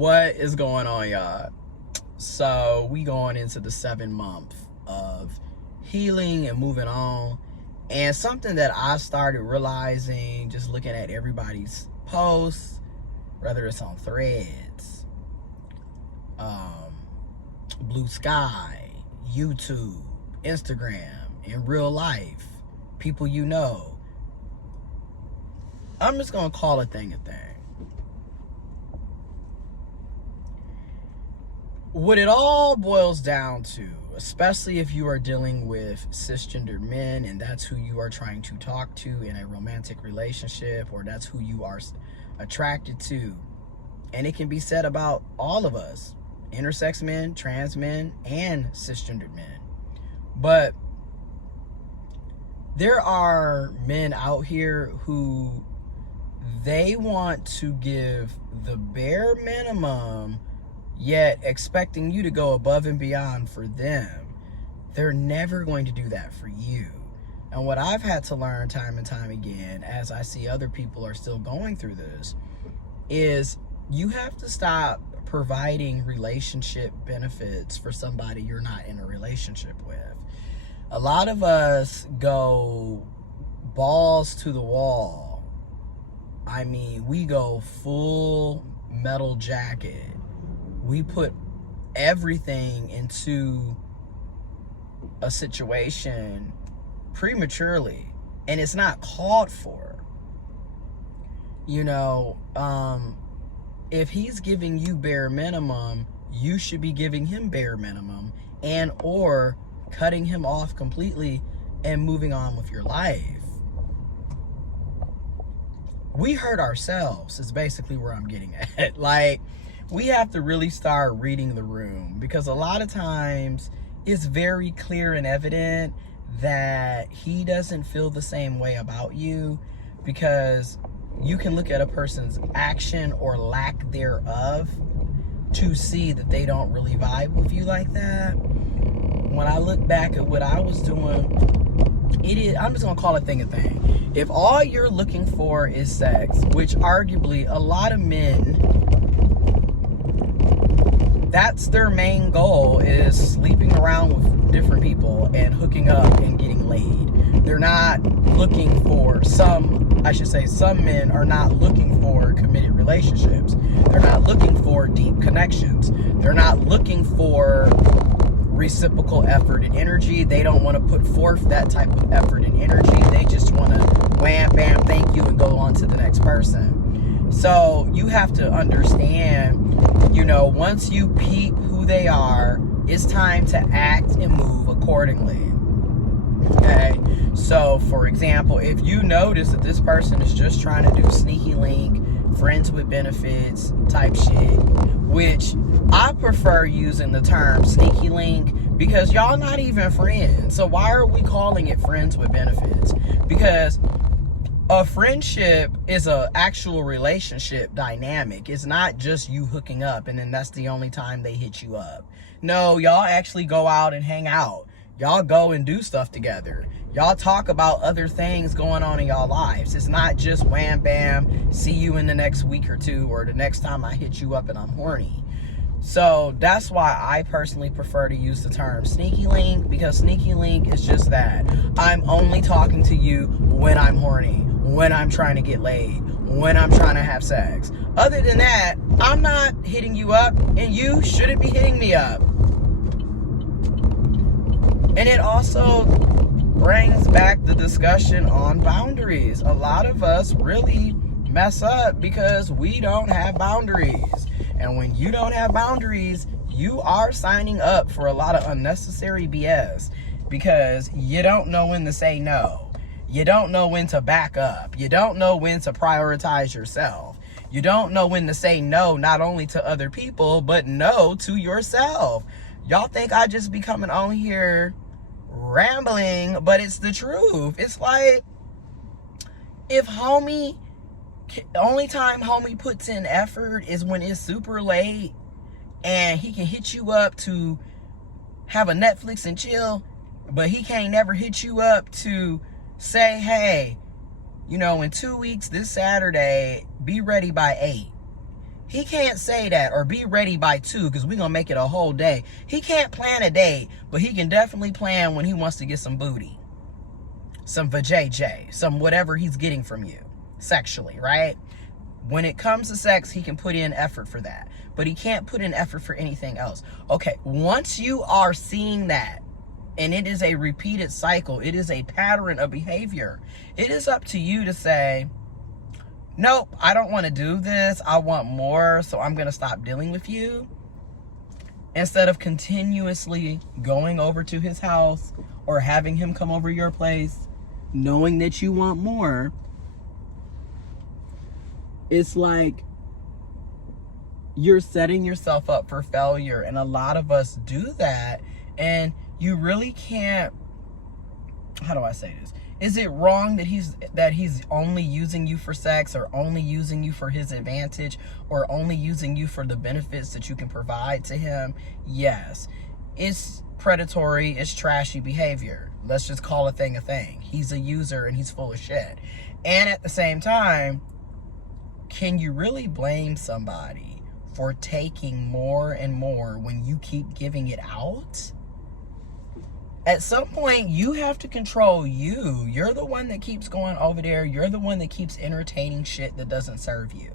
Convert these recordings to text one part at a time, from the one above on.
What is going on, y'all? So we going into the 7th month of healing and moving on. And something that I started realizing just looking at everybody's posts, whether it's on Threads, Blue Sky, YouTube, Instagram, in real life, people you know. I'm just gonna call a thing a thing. What it all boils down to, especially if you are dealing with cisgender men and that's who you are trying to talk to in a romantic relationship, or that's who you are attracted to, and it can be said about all of us, intersex men, trans men, and cisgendered men. But there are men out here who they want to give the bare minimum, yet expecting you to go above and beyond for them. They're never going to do that for you. And what I've had to learn time and time again, as I see other people are still going through this, is you have to stop providing relationship benefits for somebody you're not in a relationship with. A lot of us go balls to the wall. I mean, we go full metal jacket. We put everything into a situation prematurely, and it's not called for. You know, if he's giving you bare minimum, you should be giving him bare minimum, and or cutting him off completely and moving on with your life. We hurt ourselves is basically where I'm getting at. Like, we have to really start reading the room, because a lot of times it's very clear and evident that he doesn't feel the same way about you, because you can look at a person's action or lack thereof to see that they don't really vibe with you like that. When I look back at what I was doing, I'm just gonna call a thing a thing. If all you're looking for is sex, which arguably a lot of men, that's their main goal, is sleeping around with different people and hooking up and getting laid. They're not looking for some men are not looking for committed relationships. They're not looking for deep connections. They're not looking for reciprocal effort and energy. They don't want to put forth that type of effort and energy. They just want to wham, bam, thank you, and go on to the next person. So you have to understand, you know, once you peep who they are, it's time to act and move accordingly. Okay? So, for example, if you notice that this person is just trying to do sneaky link, friends with benefits type shit, which I prefer using the term sneaky link, because y'all not even friends. So why are we calling it friends with benefits? Because a friendship is an actual relationship dynamic. It's not just you hooking up and then that's the only time they hit you up. No, y'all actually go out and hang out. Y'all go and do stuff together. Y'all talk about other things going on in y'all lives. It's not just wham bam, see you in the next week or two, or the next time I hit you up and I'm horny. So that's why I personally prefer to use the term sneaky link, because sneaky link is just that. I'm only talking to you when I'm horny, when I'm trying to get laid, when I'm trying to have sex. Other than that, I'm not hitting you up, and you shouldn't be hitting me up. And it also brings back the discussion on boundaries. A lot of us really mess up because we don't have boundaries. And when you don't have boundaries, you are signing up for a lot of unnecessary BS, because you don't know when to say no. You don't know when to back up. You don't know when to prioritize yourself. You don't know when to say no, not only to other people, but no to yourself. Y'all think I just be coming on here rambling, but it's the truth. It's like, if only time homie puts in effort is when it's super late and he can hit you up to have a Netflix and chill, but he can't never hit you up to say, hey, you know, in 2 weeks, this Saturday, be ready by 8. He can't say that, or be ready by 2 because we're going to make it a whole day. He can't plan a date, but he can definitely plan when he wants to get some booty, some vajayjay, some whatever he's getting from you sexually, right? When it comes to sex, he can put in effort for that, but he can't put in effort for anything else. Okay, once you are seeing that, and it is a repeated cycle, it is a pattern of behavior, it is up to you to say, nope, I don't want to do this. I want more, so I'm going to stop dealing with you. Instead of continuously going over to his house or having him come over your place, knowing that you want more, it's like you're setting yourself up for failure. And a lot of us do that. And you really can't, how do I say this? Is it wrong that he's only using you for sex, or only using you for his advantage, or only using you for the benefits that you can provide to him? Yes. It's predatory, it's trashy behavior. Let's just call a thing a thing. He's a user and he's full of shit. And at the same time, can you really blame somebody for taking more and more when you keep giving it out? At some point, you have to control you. You're the one that keeps going over there. You're the one that keeps entertaining shit that doesn't serve you.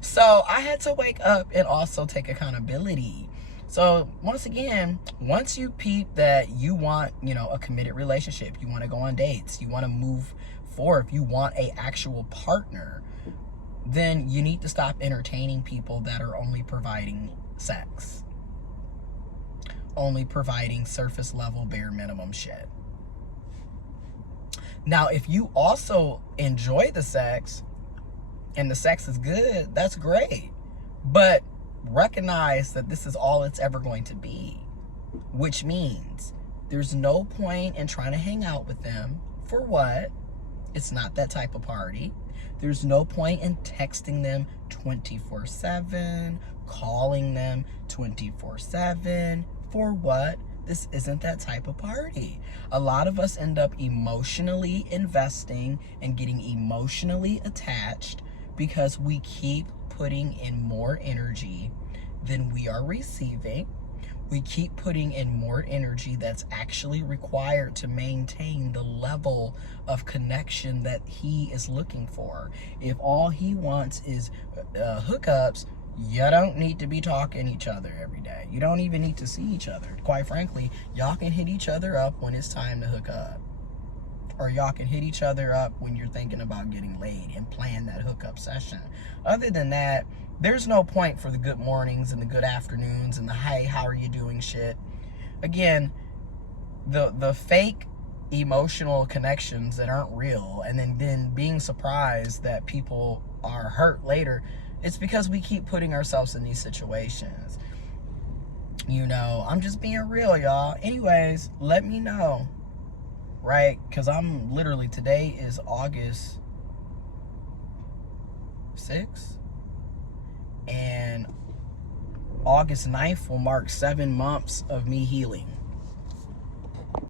So I had to wake up and also take accountability. So once again, once you peep that you want, a committed relationship, you want to go on dates, you want to move forward, you want a actual partner, then you need to stop entertaining people that are only providing sex. Only providing surface level bare minimum shit. Now, if you also enjoy the sex and the sex is good, that's great. But recognize that this is all it's ever going to be, which means there's no point in trying to hang out with them. For what? It's not that type of party. There's no point in texting them 24/7, calling them 24/7. For what? This isn't that type of party. A lot of us end up emotionally investing and getting emotionally attached because we keep putting in more energy than we are receiving. We keep putting in more energy that's actually required to maintain the level of connection that he is looking for. If all he wants is hookups, you don't need to be talking to each other every day. You don't even need to see each other. Quite frankly, y'all can hit each other up when it's time to hook up. Or y'all can hit each other up when you're thinking about getting laid and plan that hookup session. Other than that, there's no point for the good mornings and the good afternoons and the hey, how are you doing shit. Again, the fake emotional connections that aren't real, and then being surprised that people are hurt later, it's because we keep putting ourselves in these situations. I'm just being real, y'all. Anyways, let me know, right? Because I'm literally, today is August 6th, and August 9th will mark 7 months of me healing.